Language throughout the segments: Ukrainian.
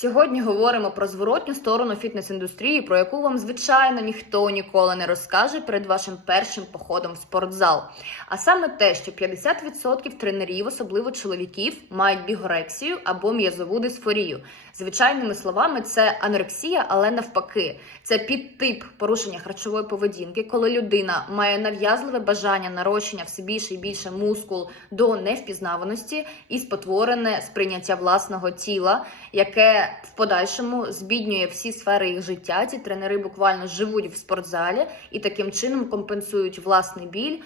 Сьогодні говоримо про зворотню сторону фітнес-індустрії, про яку вам, звичайно, ніхто ніколи не розкаже перед вашим першим походом в спортзал. А саме те, що 50% тренерів, особливо чоловіків, мають бігорексію або м'язову дисфорію. Звичайними словами, це анорексія, але навпаки, це підтип порушення харчової поведінки, коли людина має нав'язливе бажання нарощення все більше і більше мускул до невпізнаваності і спотворене сприйняття власного тіла, яке в подальшому збіднює всі сфери їх життя. Ці тренери буквально живуть в спортзалі і таким чином компенсують власний біль е,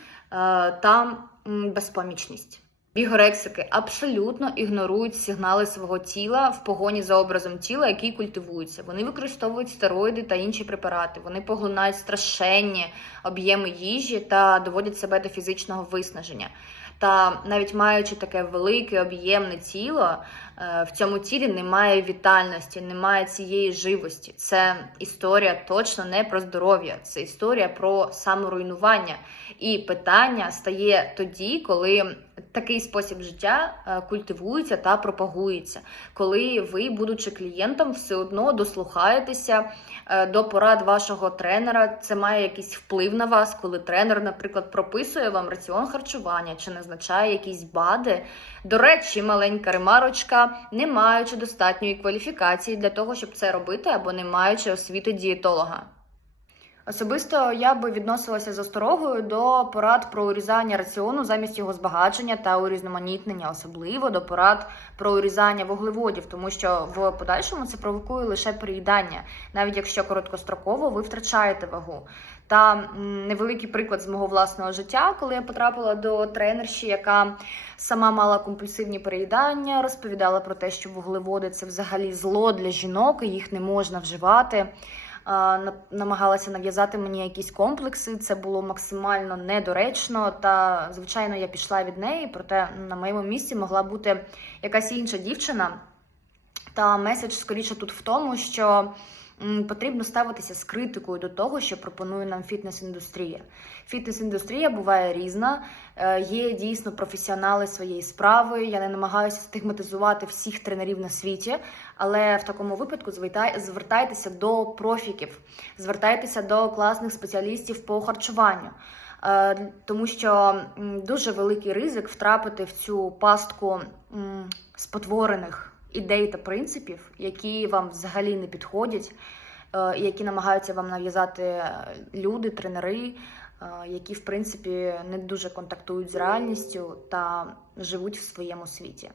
та безпомічність. Бігорексики абсолютно ігнорують сигнали свого тіла в погоні за образом тіла, який культивується. Вони використовують стероїди та інші препарати. Вони поглинають страшенні об'єми їжі та доводять себе до фізичного виснаження. Та навіть маючи таке велике об'ємне тіло, е, в цьому тілі немає вітальності, немає цієї живості. Це історія точно не про здоров'я, це історія про саморуйнування. І питання стає тоді, коли такий спосіб життя е, культивується та пропагується, коли ви, будучи клієнтом, все одно дослухаєтеся е, до порад вашого тренера. Це має якийсь вплив на вас, коли тренер, наприклад, прописує вам раціон харчування чи назначає якісь бади. До речі, маленька ремарочка, не маючи достатньої кваліфікації для того, щоб це робити, або не маючи освіти дієтолога. Особисто я би відносилася з осторогою до порад про урізання раціону замість його збагачення та урізноманітнення, особливо до порад про урізання вуглеводів, тому що в подальшому це провокує лише переїдання, навіть якщо короткостроково ви втрачаєте вагу. Та невеликий приклад з мого власного життя, коли я потрапила до тренерші, яка сама мала компульсивні переїдання, розповідала про те, що вуглеводи це взагалі зло для жінок, і їх не можна вживати намагалася нав'язати мені якісь комплекси. Це було максимально недоречно. Та, звичайно, я пішла від неї, проте на моєму місці могла бути якась інша дівчина. Та меседж скоріше тут в тому, що потрібно ставитися з критикою до того, що пропонує нам фітнес-індустрія. Фітнес-індустрія буває різна, е, є дійсно професіонали своєї справи. Я не намагаюся стигматизувати всіх тренерів на світі, але в такому випадку звертайтеся до профіків, звертайтеся до класних спеціалістів по харчуванню. Е, Тому що дуже великий ризик втрапити в цю пастку спотворених ідей та принципів, які вам взагалі не підходять, е, які намагаються вам нав'язати е, люди, тренери, е, які в принципі не дуже контактують з реальністю та живуть в своєму світі.